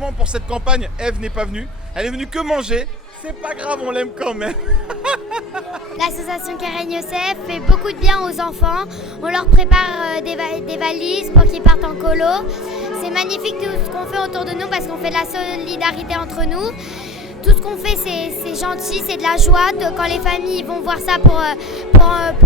malheureusement pour cette campagne, Eve n'est pas venue. Elle est venue que manger. C'est pas grave, on l'aime quand même. L'association Keren Youssef fait beaucoup de bien aux enfants. On leur prépare des valises pour qu'ils partent en colo. C'est magnifique tout ce qu'on fait autour de nous parce qu'on fait de la solidarité entre nous. Tout ce qu'on fait, c'est gentil, c'est de la joie. Quand les familles vont voir ça pour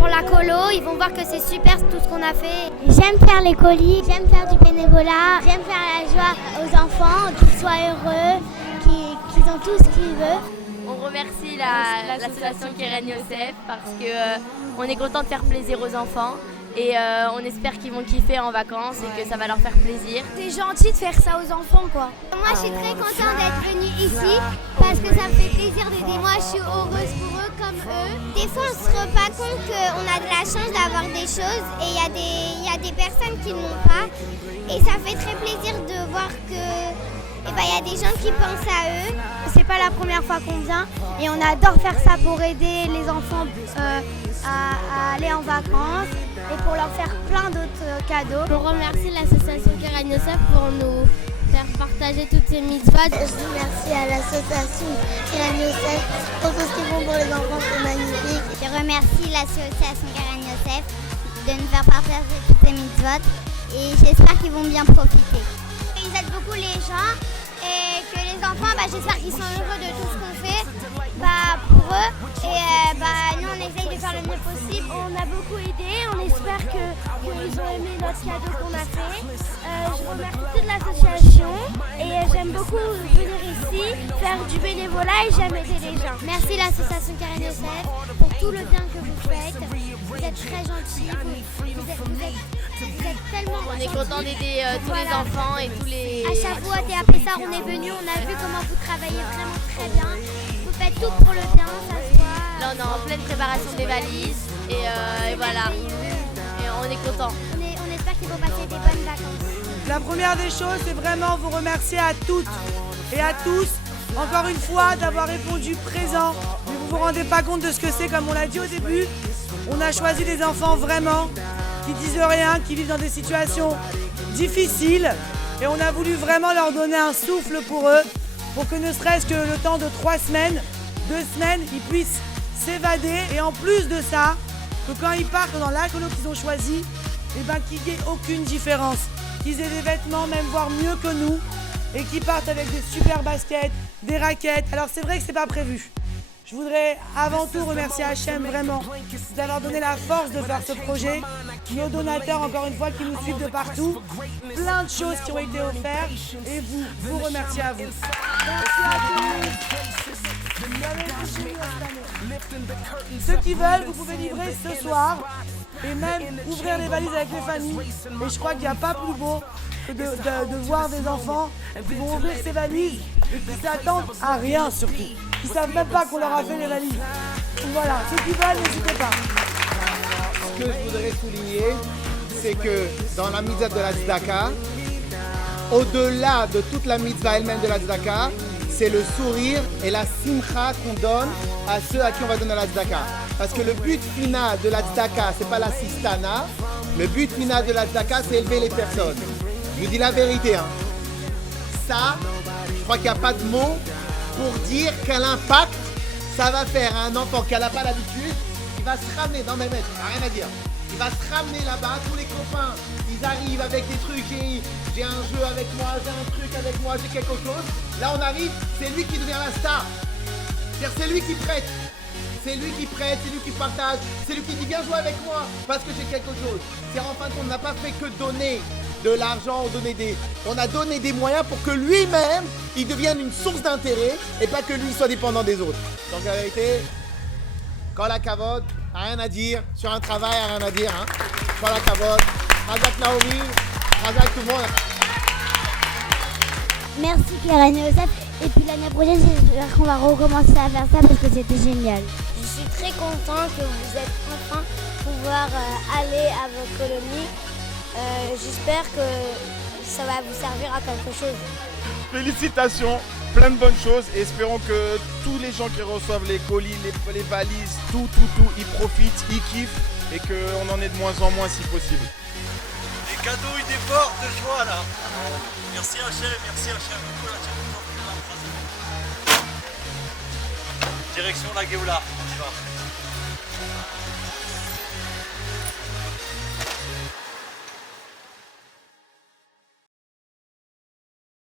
la colo, ils vont voir que c'est super tout ce qu'on a fait. J'aime faire les colis, j'aime faire du bénévolat, j'aime faire la joie aux enfants, qu'ils soient heureux, qu'ils ont tout ce qu'ils veulent. On remercie l'association Keren Youssef parce qu'on est content de faire plaisir aux enfants et on espère qu'ils vont kiffer en vacances et que ça va leur faire plaisir. C'est gentil de faire ça aux enfants, quoi. Moi, je suis très contente d'être venue ici parce que ça me fait plaisir d'aider. Moi, je suis heureuse pour eux comme eux. Des fois, on se rend pas compte qu'on a de la chance d'avoir des choses et il y a des personnes qui n'ont pas. Et ça fait très plaisir de voir que y a des gens qui pensent à eux. C'est pas la première fois qu'on vient et on adore faire ça pour aider les enfants à aller en vacances et pour leur faire plein d'autres cadeaux. On remercie l'association Keren Youssef pour nous faire partager toutes ces mitzvahs. Je dis merci à l'association Keren Youssef pour tout ce qu'ils font pour les enfants, c'est magnifique. Je remercie l'association Keren Youssef de nous faire partager toutes ces mitzvahs et j'espère qu'ils vont bien profiter. Ils aident beaucoup les gens et que les enfants, j'espère qu'ils sont heureux de tout ce qu'on fait pour eux. Et nous, on essaye de faire le mieux possible. On a beaucoup aidé, on espère qu'ils ont aimé notre cadeau qu'on a fait. Je remercie toute l'association et j'aime beaucoup venir ici, faire du bénévolat et j'aime aider les gens. Merci l'association Keren Youssef pour tout le bien que vous faites. Vous êtes très gentils, vous êtes tellement... On est content d'aider tous les enfants et tous les... À chaque fois, à Pessar, on est venu, on a vu comment vous travaillez vraiment très bien. Vous faites tout pour le bien, ça se voit. Là, on est en pleine préparation des valises et voilà. Et on est content. On espère qu'ils vont passer des bonnes vacances. La première des choses, c'est vraiment vous remercier à toutes et à tous, encore une fois, d'avoir répondu présent. Mais vous vous rendez pas compte de ce que c'est, comme on l'a dit au début. On a choisi des enfants vraiment qui disent rien, qui vivent dans des situations difficiles. Et on a voulu vraiment leur donner un souffle pour eux, pour que ne serait-ce que le temps de 3 semaines, 2 semaines, ils puissent s'évader. Et en plus de ça, que quand ils partent dans la colo qu'ils ont choisi, qu'il n'y ait aucune différence. Qu'ils aient des vêtements, même voire mieux que nous, et qu'ils partent avec des super baskets, des raquettes. Alors c'est vrai que c'est pas prévu. Je voudrais avant tout remercier Hachem vraiment d'avoir donné la force de faire ce projet. Nos donateurs, encore une fois, qui nous suivent de partout. Plein de choses qui ont été offertes. Et vous remerciez à vous. Merci à tous. Ceux qui veulent, vous pouvez livrer ce soir. Et même ouvrir les valises avec les familles. Et je crois qu'il n'y a pas plus beau que de voir des enfants qui vont ouvrir ces valises et qui s'attendent à rien surtout. Ils ne savent même pas qu'on leur a fait les valises. Donc voilà, ceux qui veulent, n'hésitez pas. Ce que je voudrais souligner, c'est que dans la mitzvah de la tzedaka, au-delà de toute la mitzvah elle-même de la tzedaka, c'est le sourire et la simcha qu'on donne à ceux à qui on va donner la tzedaka. Parce que le but final de la tzedaka, c'est pas la sistana. Le but final de la tzedaka, c'est élever les personnes. Je vous dis la vérité. Ça, je crois qu'il n'y a pas de mots pour dire quel impact ça va faire à un enfant qui n'a pas l'habitude. Il va se ramener, non mais mec, rien à dire. Il va se ramener là-bas, tous les copains, ils arrivent avec des trucs et j'ai un jeu avec moi, j'ai un truc avec moi, j'ai quelque chose. Là on arrive, c'est lui qui devient la star. C'est-à-dire c'est lui qui prête. C'est lui qui prête, c'est lui qui partage, c'est lui qui dit viens jouer avec moi parce que j'ai quelque chose. C'est en fin de compte, on n'a pas fait que donner de l'argent, on a donné des moyens pour que lui-même, il devienne une source d'intérêt et pas que lui soit dépendant des autres. Donc la vérité, quand la cavote, rien à dire, sur un travail, rien à dire. Quand la cavote, Razak Naomi, Razak tout le monde. Merci Keren Youssef. Et puis l'année prochaine, j'espère qu'on va recommencer à faire ça parce que c'était génial. Je suis très content que vous êtes enfin pouvoir aller à vos colonies. J'espère que ça va vous servir à quelque chose. Félicitations, plein de bonnes choses et espérons que tous les gens qui reçoivent les colis, les valises, tout, ils profitent, ils kiffent et qu'on en ait de moins en moins si possible. Les cadeaux, ils débordent de joie là. Merci. Merci Hachem, merci Hachem. Direction la Géoula, on y va.